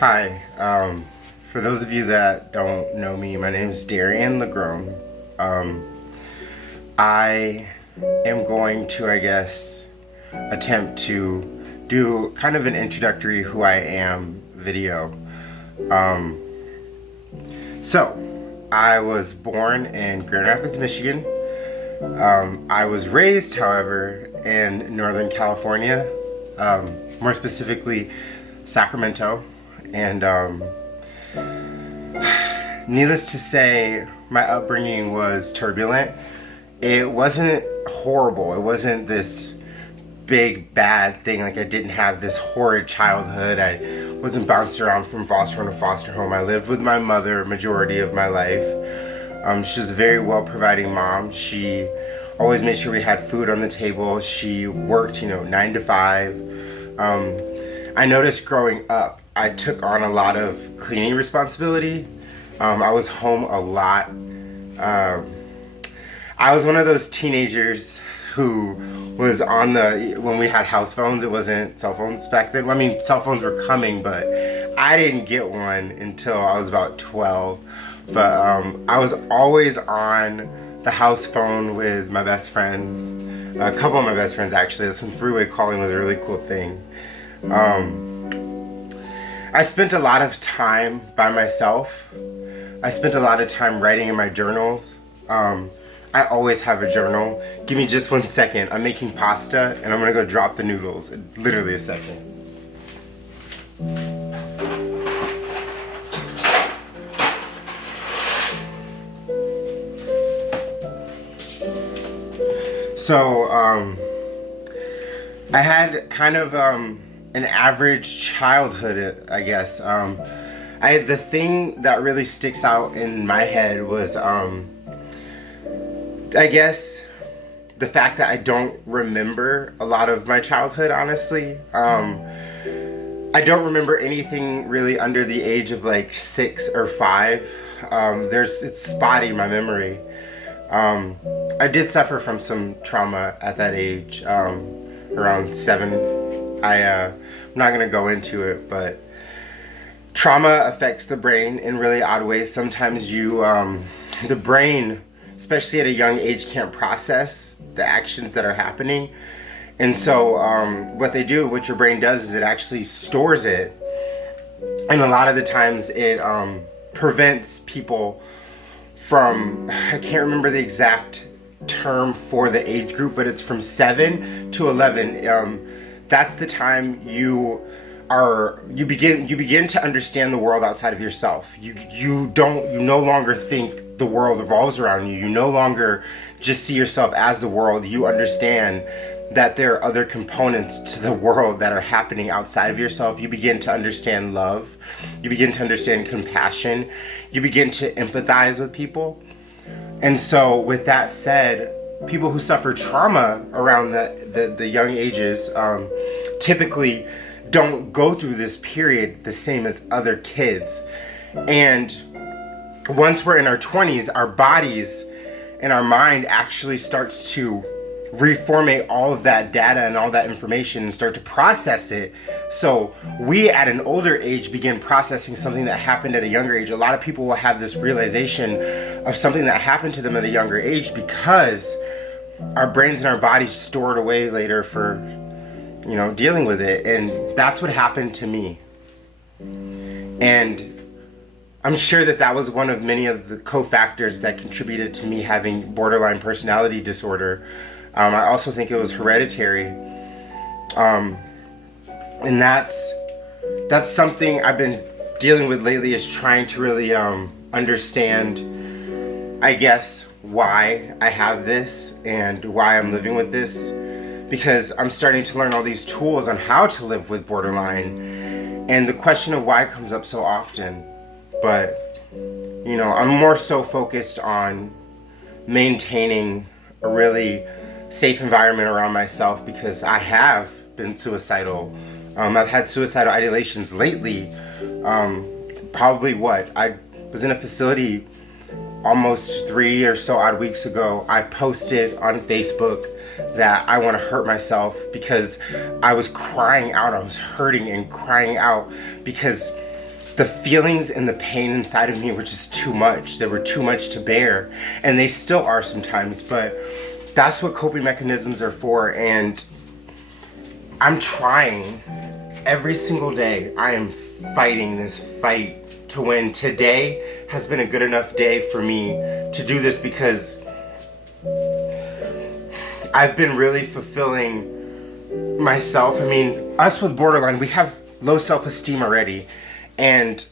Hi. For those of you that don't know me, my name is Darian Legrome. I am going to, attempt to do kind of an introductory who I am video. Um, I was born in Grand Rapids, Michigan. I was raised, however, in Northern California, more specifically Sacramento. And needless to say, my upbringing was turbulent. It wasn't horrible. It wasn't this big bad thing. Like, I didn't have this horrid childhood. I wasn't bounced around from foster home to foster home. I lived with my mother majority of my life. She was a very well providing mom. She always made sure we had food on the table. She worked, 9 to 5. I noticed growing up, I took on a lot of cleaning responsibility. I was home a lot. I was one of those teenagers who was on when we had house phones. It wasn't cell phones back then. I mean, cell phones were coming, but I didn't get one until I was about 12. But I was always on the house phone with my best friend, a couple of my best friends actually. That's when three-way calling was a really cool thing. I spent a lot of time by myself. I spent a lot of time writing in my journals. I always have a journal. Give me just 1 second. I'm making pasta and I'm gonna go drop the noodles. Literally a second. So, I had kind of an average childhood, I guess. The thing that really sticks out in my head was, I guess, the fact that I don't remember a lot of my childhood, honestly. I don't remember anything really under the age of like 6 or 5. It's spotty, my memory. I did suffer from some trauma at that age, around 7. I'm not gonna go into it, but trauma affects the brain in really odd ways. Sometimes the brain, especially at a young age, can't process the actions that are happening. And so what your brain does is it actually stores it. And a lot of the times it prevents people from, I can't remember the exact term for the age group, but it's from 7 to 11. That's the time you begin to understand the world outside of yourself. You no longer think the world revolves around you. You no longer just see yourself as the world. You understand that there are other components to the world that are happening outside of yourself. You begin to understand love. You begin to understand compassion. You begin to empathize with people. And so with that said, people who suffer trauma around the young ages typically don't go through this period the same as other kids. And once we're in our 20s, our bodies and our mind actually starts to reformate all of that data and all that information and start to process it. So we at an older age begin processing something that happened at a younger age. A lot of people will have this realization of something that happened to them at a younger age because our brains and our bodies store it away later for dealing with it. And that's what happened to me. And I'm sure that was one of many of the cofactors that contributed to me having borderline personality disorder. I also think it was hereditary. And that's something I've been dealing with lately, is trying to really understand, I guess, why I have this and why I'm living with this. Because I'm starting to learn all these tools on how to live with borderline. And the question of why comes up so often. But, I'm more so focused on maintaining a really safe environment around myself, because I have been suicidal. I've had suicidal ideations lately. I was in a facility almost 3 or so odd weeks ago. I posted on Facebook that I want to hurt myself because I was crying out. I was hurting and crying out because the feelings and the pain inside of me were just too much. They were too much to bear, and they still are sometimes, but that's what coping mechanisms are for. And I'm trying every single day. I am fighting this fight to win. Today has been a good enough day for me to do this, because I've been really fulfilling myself. I mean, us with borderline, we have low self-esteem already, and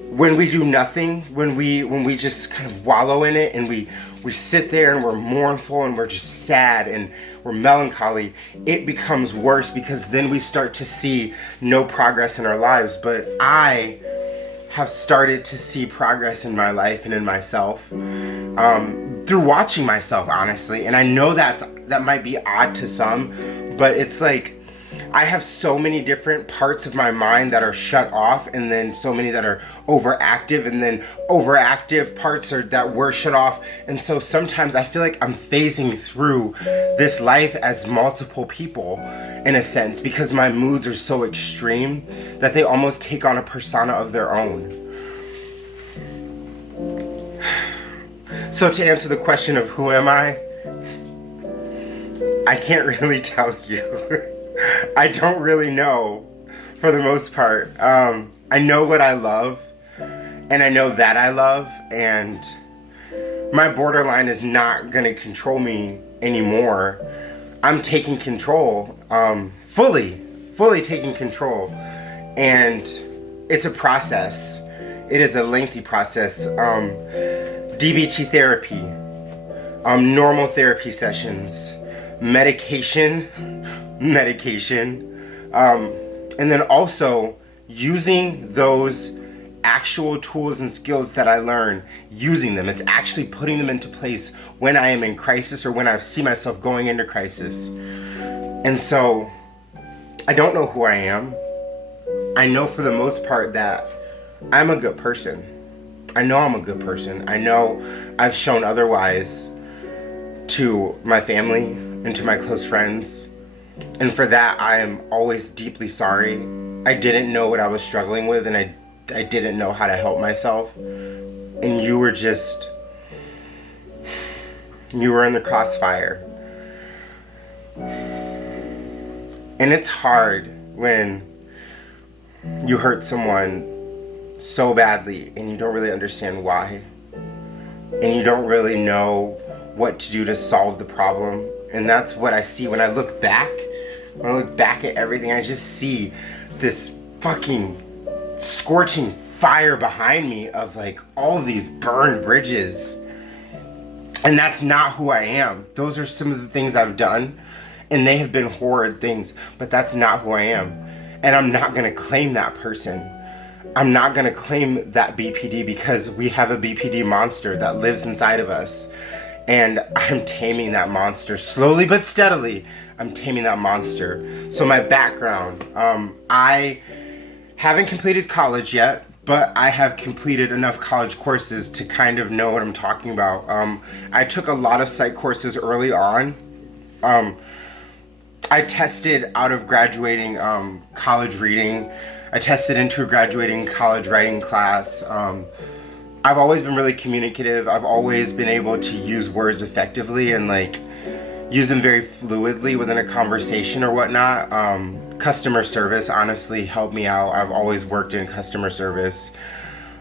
when we do nothing, when we just kind of wallow in it, and we sit there and we're mournful and we're just sad and we're melancholy, it becomes worse, because then we start to see no progress in our lives. But I have started to see progress in my life and in myself through watching myself, honestly. And I know that might be odd to some, but it's like I have so many different parts of my mind that are shut off, and then so many that are overactive, and then overactive parts that were shut off. And so sometimes I feel like I'm phasing through this life as multiple people, in a sense, because my moods are so extreme that they almost take on a persona of their own. So to answer the question of who am I can't really tell you. I don't really know, for the most part. I know what I love, and I know that I love, and my borderline is not gonna control me anymore. I'm taking control, fully taking control, and it's a process. It is a lengthy process. DBT therapy, normal therapy sessions, medication, and then also using those actual tools and skills that I learn, using them. It's actually putting them into place when I am in crisis, or when I see myself going into crisis. And so I don't know who I am. I know for the most part that I'm a good person. I know I'm a good person. I know I've shown otherwise to my family and to my close friends. And for that, I am always deeply sorry. I didn't know what I was struggling with, and I didn't know how to help myself. And you were in the crossfire. And it's hard when you hurt someone so badly and you don't really understand why. And you don't really know what to do to solve the problem. And that's what I see when I look back. When I look back at everything, I just see this fucking scorching fire behind me of like all of these burned bridges. And that's not who I am. Those are some of the things I've done, and they have been horrid things, but that's not who I am. And I'm not gonna claim that person. I'm not gonna claim that BPD, because we have a BPD monster that lives inside of us. And I'm taming that monster slowly but steadily. I'm taming that monster. So my background, I haven't completed college yet, but I have completed enough college courses to kind of know what I'm talking about. I took a lot of psych courses early on. I tested out of graduating college reading. I tested into a graduating college writing class. I've always been really communicative. I've always been able to use words effectively and like use them very fluidly within a conversation or whatnot. Customer service honestly helped me out. I've always worked in customer service.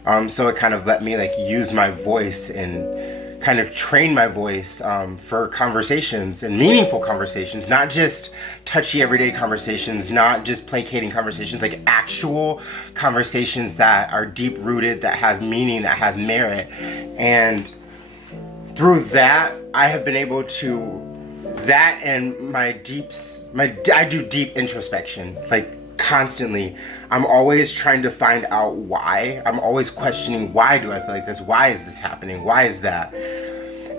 So it kind of let me like use my voice and kind of train my voice for conversations and meaningful conversations, not just touchy everyday conversations, not just placating conversations, like actual conversations that are deep rooted, that have meaning, that have merit. And through that, I have been able to, that and I do deep introspection, like constantly. I'm always trying to find out why. I'm always questioning, why do I feel like this? Why is this happening? Why is that?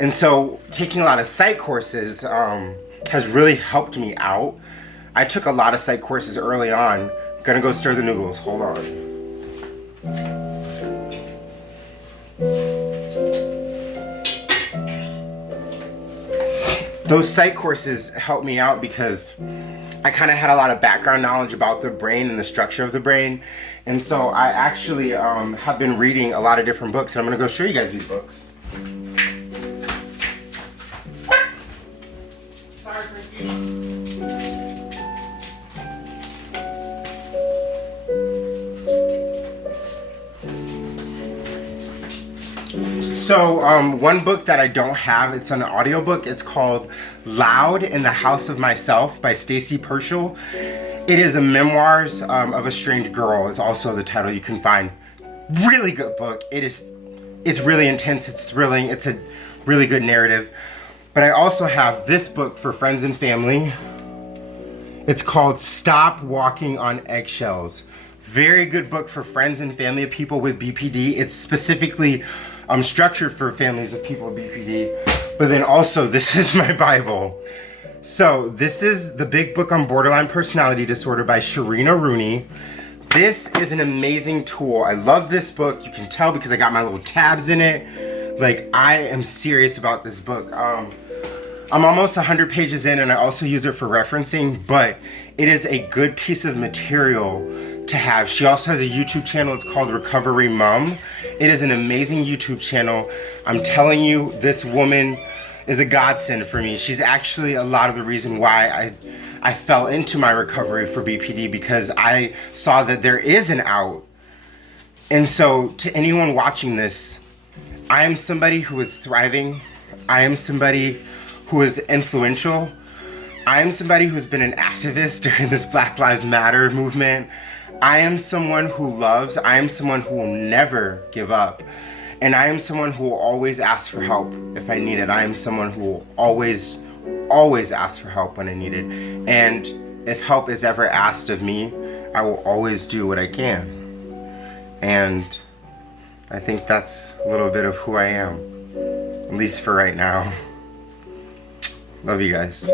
And so taking a lot of psych courses has really helped me out. I took a lot of psych courses early on. Gonna go stir the noodles, hold on. Those psych courses helped me out because I kind of had a lot of background knowledge about the brain and the structure of the brain. And so I actually have been reading a lot of different books. And I'm going to go show you guys these books. Sorry, Frankie. So one book that I don't have, it's an audiobook. It's called Loud in the House of Myself by Stacy Purcell. It is a memoirs of a strange girl is also the title you can find. Really good book. It's really intense, it's thrilling, it's a really good narrative. But I also have this book for friends and family. It's called Stop Walking on Eggshells. Very good book for friends and family of people with BPD. It's specifically structured for families of people with BPD. But then also, this is my Bible. So this is the Big Book on Borderline Personality Disorder by Sharina Rooney. This is an amazing tool. I love this book. You can tell because I got my little tabs in it. Like, I am serious about this book. I'm almost 100 pages in, and I also use it for referencing, but it is a good piece of material to have. She also has a YouTube channel. It's called Recovery Mom. It is an amazing YouTube channel. I'm telling you, this woman is a godsend for me. She's actually a lot of the reason why I fell into my recovery for BPD, because I saw that there is an out. And so to anyone watching this, I am somebody who is thriving. I am somebody who is influential. I am somebody who's been an activist during this Black Lives Matter movement. I am someone who loves. I am someone who will never give up. And I am someone who will always ask for help if I need it. I am someone who will always ask for help when I need it. And if help is ever asked of me, I will always do what I can. And I think that's a little bit of who I am, at least for right now. Love you guys.